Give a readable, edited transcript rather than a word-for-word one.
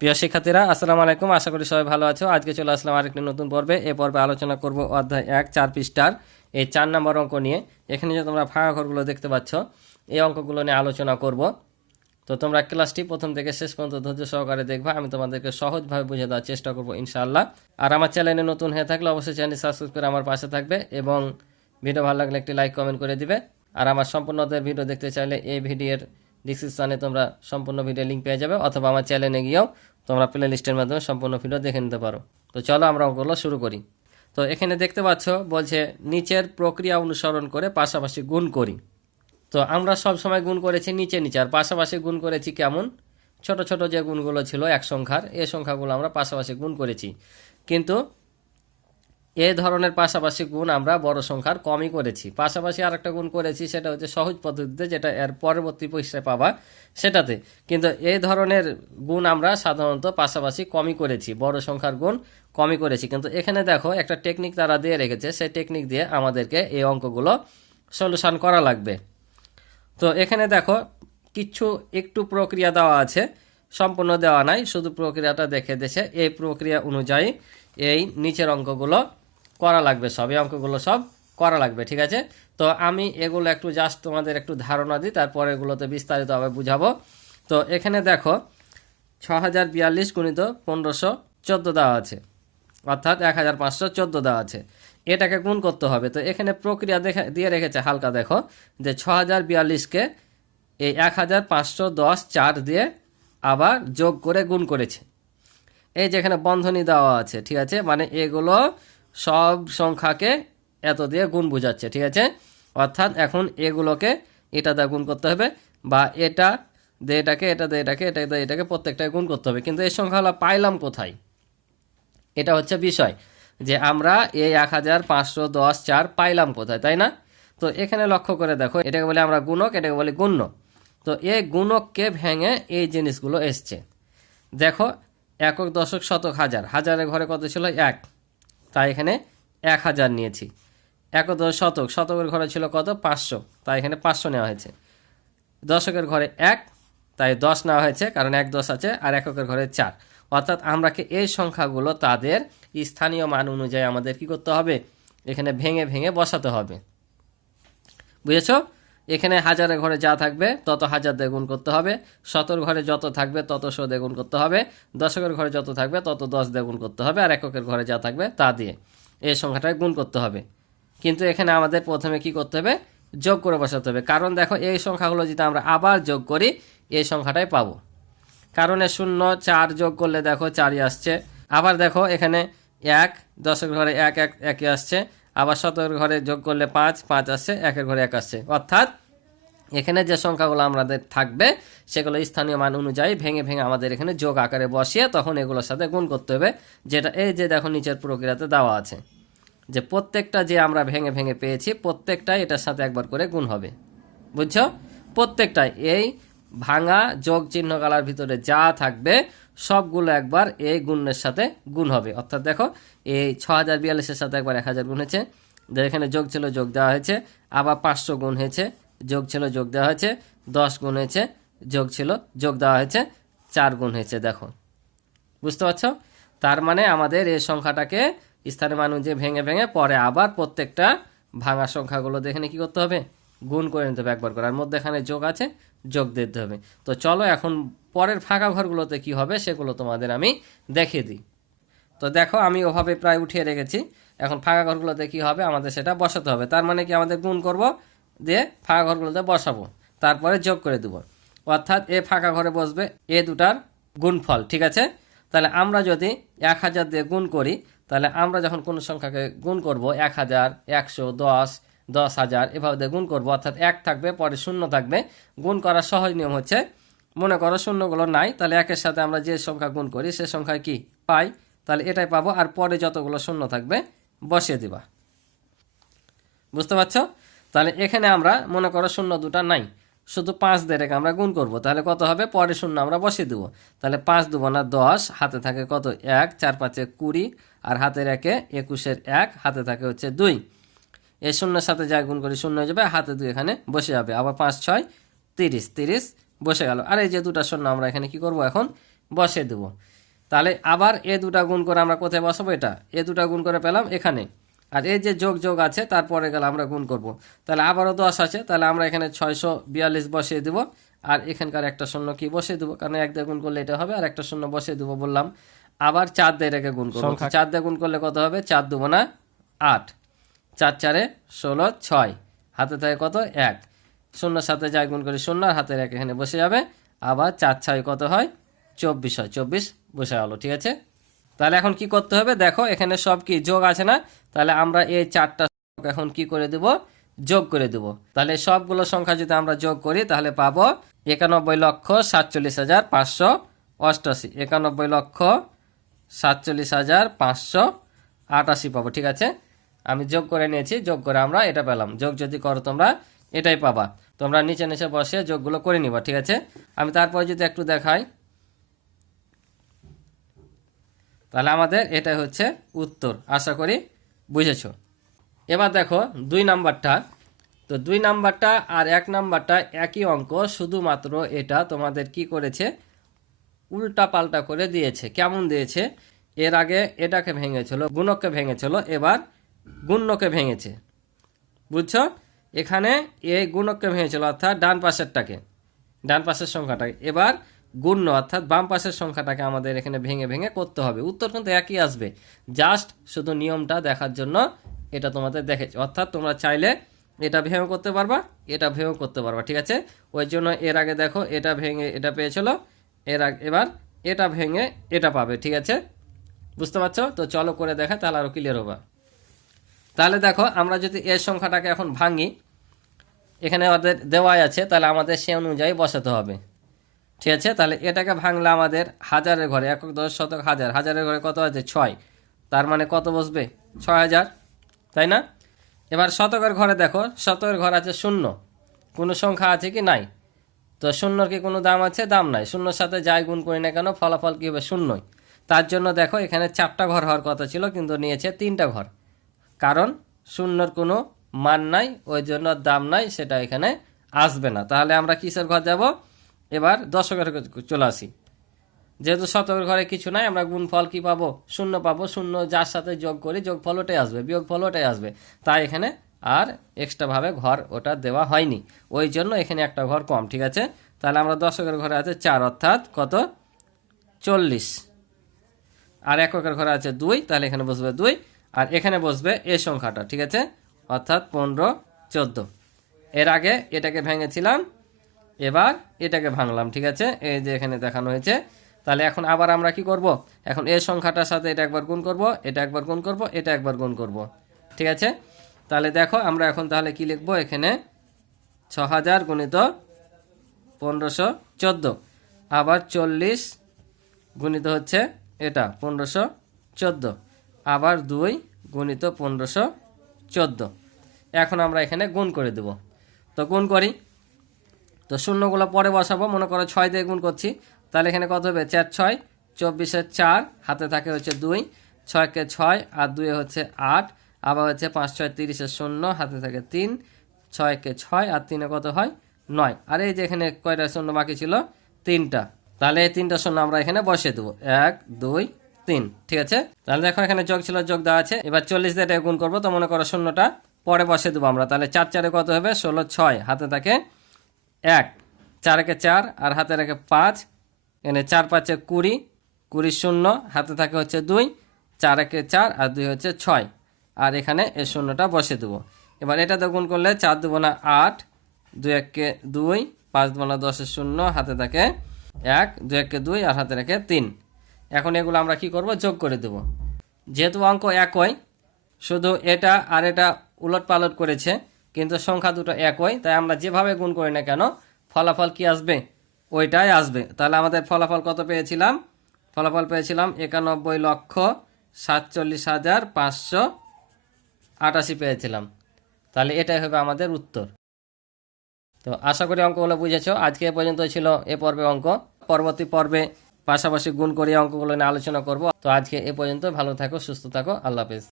প্রিয় শিক্ষার্থীরা, আসসালামু আলাইকুম। আশা করি সবাই ভালো আছো। আজকে চলে আসলাম আরেকটি নতুন পর্বে। এই পর্বে আলোচনা করব অধ্যায় 1 4 পৃষ্ঠার এই 4 নম্বর অঙ্ক নিয়ে। এখানে যে তোমরা ফাঁকা ঘরগুলো দেখতে পাচ্ছ, এই অঙ্কগুলো নিয়ে আলোচনা করব। তো তোমরা ক্লাসটি প্রথম থেকে শেষ পর্যন্ত ধৈর্য সহকারে দেখবা। আমি তোমাদেরকে সহজভাবে বুঝে দেওয়ার চেষ্টা করব ইনশাআল্লাহ। আর আমার চ্যানেলে নতুন হয়ে থাকলে অবশ্যই চ্যানেলটি সাবস্ক্রাইব করে আমার পাশে থাকবে এবং ভিডিও ভালো লাগলে একটি লাইক কমেন্ট করে দিবে। আর আমার সম্পূর্ণ ভিডিও দেখতে চাইলে এই ভিডিওর ডিসক্রিপশনে তোমরা সম্পূর্ণ ভিডিও লিঙ্ক পেয়ে যাবে, অথবা আমার চ্যানেলে গিয়েও তোমরা প্লে লিস্টের মাধ্যমে সম্পূর্ণ ভিডিও দেখে নিতে পারো। তো চলো আমরা অঙ্কগুলো শুরু করি। তো এখানে দেখতে পাচ্ছ, বলছে নিচের প্রক্রিয়া অনুসরণ করে পাশাপাশি গুণ করি। তো আমরা সব সময় গুণ করেছি নিচে নিচে, আর পাশাপাশি গুণ করেছি কেমন? ছোট ছোট যে গুণগুলো ছিল এক সংখ্যার, এই সংখ্যাগুলো আমরা পাশাপাশি গুণ করেছি। কিন্তু এই ধরনের পাশাপাশি গুণ আমরা বড় সংখ্যার কমই করেছি। পাশাপাশি আরেকটা গুণ করেছি, সেটা হচ্ছে সহজ পদ্ধতিতে, যেটা এর পরবর্তী পৃষ্ঠায় পাবা সেটাতে। কিন্তু এই ধরনের গুণ আমরা সাধারণত পাশাপাশি কমই করেছি, বড় সংখ্যার গুণ কমই করেছি। কিন্তু এখানে দেখো একটা টেকনিক তারা দিয়ে রেখেছে, সেই টেকনিক দিয়ে আমাদেরকে এই অঙ্কগুলো সলিউশন করা লাগবে। তো এখানে দেখো কিছু একটু প্রক্রিয়া দেওয়া আছে, সম্পূর্ণ দেওয়া নাই, শুধু প্রক্রিয়াটা দেখে দিয়েছে। এই প্রক্রিয়া অনুযায়ী এই নিচের অঙ্কগুলো করা লাগবে, সব এই অঙ্কগুলো সব করা লাগবে, ঠিক আছে? তো আমি এগুলো একটু জাস্ট তোমাদের একটু ধারণা দিই, তারপর এগুলোতে বিস্তারিতভাবে বুঝাবো। তো এখানে দেখো 6042 গুণিত 1514 দেওয়া আছে, অর্থাৎ 1514 দেওয়া আছে। এটাকে গুণ করতে হবে। তো এখানে প্রক্রিয়া দিয়ে রেখেছে হালকা, দেখো যে 6042কে এই 1510 4 দিয়ে আবার যোগ করে গুণ করেছে। এই যেখানে বন্ধনী দেওয়া আছে, ঠিক আছে, মানে এগুলো সব সংখ্যাকে এত দিয়ে গুণ বোঝাচ্ছে, ঠিক আছে? অর্থাৎ এখন এগুলোকে এটা দিয়ে গুণ করতে হবে, বা এটা দিয়ে এটাকে, এটা দিয়ে এটাকে, এটা দিয়ে এটাকে, প্রত্যেকটাকে গুণ করতে হবে। কিন্তু এই সংখ্যাগুলো পাইলাম কোথায়? এটা হচ্ছে বিষয়, যে আমরা এই 1510 4 পাইলাম কোথায়, তাই না? তো এখানে লক্ষ্য করে দেখো, এটাকে বলে আমরা গুণক, এটাকে বলি গুণ্য। তো এই গুণককে ভেঙে এই জিনিসগুলো এসছে। দেখো একক দশক শতক হাজার, হাজারের ঘরে কত ছিল? 1, তাই এখানে 1000 নিয়েছি। একক দশক শতক, শতকের ঘরে ছিল কত? 500, তাই এখানে 500 নেওয়া হয়েছে। দশকের ঘরে 1, তাই 10 নেওয়া হয়েছে, কারণ 1 10 আছে, আর এককের ঘরে 4। অর্থাৎ আমরাকে এই সংখ্যাগুলো তাদের স্থানীয় মান অনুযায়ী আমাদের কি করতে হবে? এখানে ভেঙে ভেঙে বসাতে হবে, বুঝেছো? এখানে হাজারের ঘরে যা থাকবে তত হাজার দিয়ে গুণ করতে হবে, শতর ঘরে যত থাকবে তত 100 দিয়ে গুণ করতে হবে, দশকের ঘরে যত থাকবে তত 10 দিয়ে গুণ করতে হবে, আর এককের ঘরে যা থাকবে তা দিয়ে এই সংখ্যাটাকে গুণ করতে হবে। কিন্তু এখানে আমাদের প্রথমে কি করতে হবে? যোগ করে বসাতে হবে। কারণ দেখো এই সংখ্যাগুলো যদি আমরা আবার যোগ করি, এই সংখ্যাটাই পাবো। কারণে 0 4 যোগ করলে দেখো 4ই আসছে। আবার দেখো এখানে 1, দশের ঘরে 1 1 1ই আসছে। আবার শতকের ঘরে যোগ করলে 5 5 আসছে, একের ঘরে 1 আসছে। অর্থাৎ এখানে যে সংখ্যাগুলো আমাদের থাকবে সেগুলো স্থানীয় মান অনুযায়ী ভেঙে ভেঙে আমাদের এখানে যোগ আকারে বসিয়ে তখন এগুলোর সাথে গুণ করতে হবে, যেটা এই যে দেখো নিচের প্রক্রিয়াতে দেওয়া আছে, যে প্রত্যেকটা যে আমরা ভেঙে ভেঙে পেয়েছি প্রত্যেকটাই এটার সাথে একবার করে গুণ হবে, বুঝছো? প্রত্যেকটাই এই ভাঙা যোগ চিহ্ন গালার ভিতরে যা থাকবে সবগুলো একবার এই গুণের সাথে গুণ হবে। অর্থাৎ দেখো এই 6042-এর সাথে একবার 1000 গুণ হয়েছে, এখানে যোগ ছিল যোগ দেওয়া হয়েছে, আবার 500 গুণ হয়েছে, যোগ ছিল যোগ দেওয়া হয়েছে, 10 গুণ হয়েছে, যোগ ছিল যোগ দেওয়া হয়েছে, 4 গুণ হয়েছে। দেখো, বুঝতে পারছো? তার মানে আমাদের এই সংখ্যাটাকে স্থানীয় মান অনুযায়ী ভেঙে ভেঙে পরে আবার প্রত্যেকটা ভাঙা সংখ্যাগুলো এখানে কি করতে হবে? গুণ করে নিতে হবে একবার করে, আর মধ্যে এখানে যোগ আছে, যোগ দিতে হবে। তো চলো এখন পরের ফাঁকা ঘরগুলোতে কি হবে সেগুলো তোমাদের আমি দেখিয়ে দিই। তো দেখো আমি ওভাবে প্রায় উঠিয়ে রেখেছি। এখন ফাঁকা ঘরগুলোতে কি হবে? আমাদের সেটা বসাতে হবে। তার মানে কি আমাদের গুণ করব, দিয়ে ফাঁকা ঘরগুলোতে বসাবো, তারপরে যোগ করে দেবো। অর্থাৎ এ ফাঁকা ঘরে বসবে এ দুটার গুণফল, ঠিক আছে? তাহলে আমরা যদি 1000 দিয়ে গুণ করি, তাহলে আমরা যখন কোনো সংখ্যাকে গুণ করব 1000 100 10 10,000 এভাবে দিয়ে গুণ করবো, অর্থাৎ 1 থাকবে, পরে 0 থাকবে। গুণ করার সহজ নিয়ম হচ্ছে, মনে করো শূন্যগুলো নাই, তাহলে 1-এর সাথে আমরা যে সংখ্যা গুণ করি সে সংখ্যায় কি পাই, তাহলে এটাই পাবো, আর পরে যতগুলো শূন্য থাকবে বসিয়ে দিবা, বুঝতে পারছো? তাহলে এখানে আমরা মনে করো শূন্য দুটা নাই, শুধু 5 দিয়ে রেখে আমরা গুণ করব, তাহলে কত হবে? পরে শূন্য আমরা বসিয়ে দেবো। তাহলে 5 2 না 10, হাতে থাকে কত? 1, 4 5 20, আর হাতের 1 21-এর 1, হাতে থাকে হচ্ছে 2। এই শূন্যের সাথে যা গুণ করি শূন্য হয়ে যাবে, হাতে 2 এখানে বসে যাবে। আবার 5 6 30 30 বসে গেল। আর এই যে দুটা শূন্য আমরা এখানে কি করব? এখন বসিয়ে দেবো। তাহলে আবার এ দুটা গুণ করে আমরা কোথায় বসাবো, এটা এ দুটা গুণ করে পেলাম এখানে, আর এই যে যোগ যোগ আছে তারপরে গেলে আমরা গুণ করব। তাহলে আবারও 10 আছে, তাহলে আমরা এখানে 642 বসিয়ে দেবো, আর এখানকার একটা শূন্য কি বসিয়ে দেবো, কারণ 1 দিয়ে গুণ করলে এটা হবে, আর একটা শূন্য বসিয়ে দেবো বললাম। আবার 4 দিয়ে এটাকে গুণ করবো, 4 দিয়ে গুণ করলে কত হবে, 4 দেবো না 8, 4 4 16 6, হাতে থাকে কত 1, শূন্যর সাথে যাই গুণ করি 0, আর হাতের 1 এখানে বসে যাবে। আবার 4 6 কত হয়, 24 হয়, 24 বসে গেলো। ঠিক আছে, তাহলে এখন কি করতে হবে, দেখো এখানে সব কি যোগ আছে না, তাহলে আমরা এই 4টা এখন কি করে দেব, যোগ করে দেব। তাহলে সবগুলো সংখ্যা যদি আমরা যোগ করি তাহলে পাবো 91,47,588, 91,47,588 পাবো। ঠিক আছে, আমি যোগ করে নিয়েছি, যোগ করে আমরা এটা পেলাম। যোগ যদি করো তোমরা এটাই পাবা, তোমরা নিচে নিচে বসে যোগগুলো করে নিবা। ঠিক আছে, আমি তারপরে যদি একটু দেখাই, তাহলে আমাদের এটা হচ্ছে উত্তর। আশা করি বুঝেছো। এবার দেখো 2 নাম্বারটা, তো 2 নাম্বারটা আর 1 নাম্বারটা একই অঙ্ক, শুধুমাত্র এটা তোমাদের কি করেছে, উল্টা পাল্টা করে দিয়েছে। কেমন দিয়েছে, এর আগে এটাকে ভেঙেছিল, গুণককে ভেঙেছিল, এবার গুণ্যকে ভেঙেছে। বুঝছো, এখানে এই গুণককে ভেঙেছিল অর্থাৎ ডান পাশেরটাকে, ডান পাশের সংখ্যাটাকে, এবার গুণ্য অর্থাৎ বাম পাশের সংখ্যাটাকে আমাদের এখানে ভেঙে ভেঙে করতে হবে। উত্তর কিন্তু একই আসবে, জাস্ট শুধু নিয়মটা দেখার জন্য এটা তোমাদের দেখেছি। অর্থাৎ তোমরা চাইলে এটা ভেঙে করতে পারবা, এটা ভেঙে করতে পারবা। ঠিক আছে, ওই জন্য এর আগে দেখো এটা ভেঙে এটা পেয়েছিল, এর আগে এবার এটা ভেঙে এটা পাবে। ঠিক আছে, বুঝতে পারছো তো, চলো করে দেখা তাহলে আরও ক্লিয়ার হবে। তাহলে দেখো আমরা যদি এর সংখ্যাটাকে এখন ভাঙি, এখানে আমাদের দেওয়াই আছে, তাহলে আমাদের সে অনুযায়ী বসাতে হবে। ঠিক আছে, তাহলে এটাকে ভাঙলে আমাদের হাজারের ঘরে, একক দশ শতক হাজার, হাজারের ঘরে কত আছে 6, তার মানে কত বসবে 6000, তাই না। এবার শতকের ঘরে দেখো, শতকের ঘর আছে 0, কোনো সংখ্যা আছে কি নাই, তো শূন্যর কি কোনো দাম আছে, দাম নাই, শূন্যর সাথে যাই গুণ করি না কেন ফলাফল কী হবে, শূন্যই। তার জন্য দেখো এখানে 4টা ঘর হওয়ার কথা ছিল, কিন্তু নিয়েছে 3টা ঘর, কারণ শূন্যর কোনো মান নাই, ওই জন্য দাম নাই, সেটা এখানে আসবে না। তাহলে আমরা কিসের ঘর যাব, এবার দশকের চলে আসি। যেহেতু শতকের ঘরে কিছু নাই, আমরা গুণফল কি পাবো, শূন্য পাবো, শূন্য যার সাথে যোগ করি যোগ ফল ওটাই আসবে, বিয়োগ ফল ওটাই আসবে, তাই এখানে আর এক্সট্রাভাবে ঘর ওটা দেওয়া হয়নি, ওই জন্য এখানে একটা ঘর কম। ঠিক আছে, তাহলে আমরা দশকের ঘরে আছে 4, অর্থাৎ কত 40, আর এককের ঘরে আছে 2, তাহলে এখানে বসবে 2, আর এখানে বসবে এই সংখ্যাটা। ঠিক আছে, অর্থাৎ 15 14। এর আগে এটাকে ভেঙেছিলাম, এবার এটাকে ভাঙলাম। ঠিক আছে, এই যে এখানে দেখানো হয়েছে। তাহলে এখন আবার আমরা কি করব, এখন এই সংখ্যাটার সাথে এটা একবার গুণ করব, এটা একবার গুণ করব, এটা একবার গুণ করব। ঠিক আছে, তাহলে দেখো আমরা এখন তাহলে কি লিখবো, এখানে 6000 গুণিত 1514, আবার 40 গুণিত হচ্ছে এটা 1514, আবার 2 গুণিত 1514। এখন আমরা এখানে গুণ করে দেব, তো গুণ করি, তো শূন্যগুলো পরে বসাবো। মনে করো 6 দিয়ে গুণ করছি, তাহলে এখানে কত হবে 4 6 24 4, হাতে থাকে হচ্ছে 2, 6 6 আর 2 হচ্ছে 8, আবার হচ্ছে 5 6 30 0, হাতে থাকে 3, 6 6 আর 3 কত হয় 9, আর এই যে এখানে কয়টা শূন্য বাকি ছিল, 3টা, তাহলে এই 3টা শূন্য আমরা এখানে বসিয়ে দেবো, 1 2 3। ঠিক আছে, তাহলে দেখো এখানে যোগ ছিল, যোগ দেওয়া আছে। এবার 40 দিয়ে এটা গুণ করবো, তো মনে করো শূন্যটা পরে বসিয়ে দেবো আমরা। তাহলে 4 4 কত হবে 16 6, হাতে থাকে 1, 4 4 আর হাতে রাখে 5, এখানে 4 5 20, 20 0, হাতে থাকে হচ্ছে 2, 4 4 আর 2 হচ্ছে 6, আর এখানে এই শূন্যটা বসিয়ে দেবো। এবার এটা তো গুণ করলে 4 2 না 8, 2 1 2, 5 2 না 10 0, হাতে থাকে 1, 2 1 2 আর হাতে রাখে 3। এখন এগুলো আমরা কি করব, যোগ করে দেব। যেহেতু অঙ্ক একই, শুধু এটা আর এটা উলট পালট করেছে, কিন্তু সংখ্যা দুটো একই, তাই আমরা যেভাবে গুণ করি না কেন ফলাফল কি আসবে, ওইটাই আসবে। তাহলে আমাদের ফলাফল কত পেয়েছিলাম, ফলাফল পেয়েছিলাম 91,47,588 পেয়েছিলাম। তাহলে এটাই হবে আমাদের উত্তর। তো আশা করি অঙ্কগুলো বুঝেছো। আজকে এ পর্যন্ত ছিল এ পর্বে অঙ্ক, পরবর্তী পর্বে পাশাপাশি গুণ করে অঙ্কগুলো নিয়ে আলোচনা করব। তো আজকে এ পর্যন্ত, ভালো থাকো, সুস্থ থাকো, আল্লাহ হাফেজ।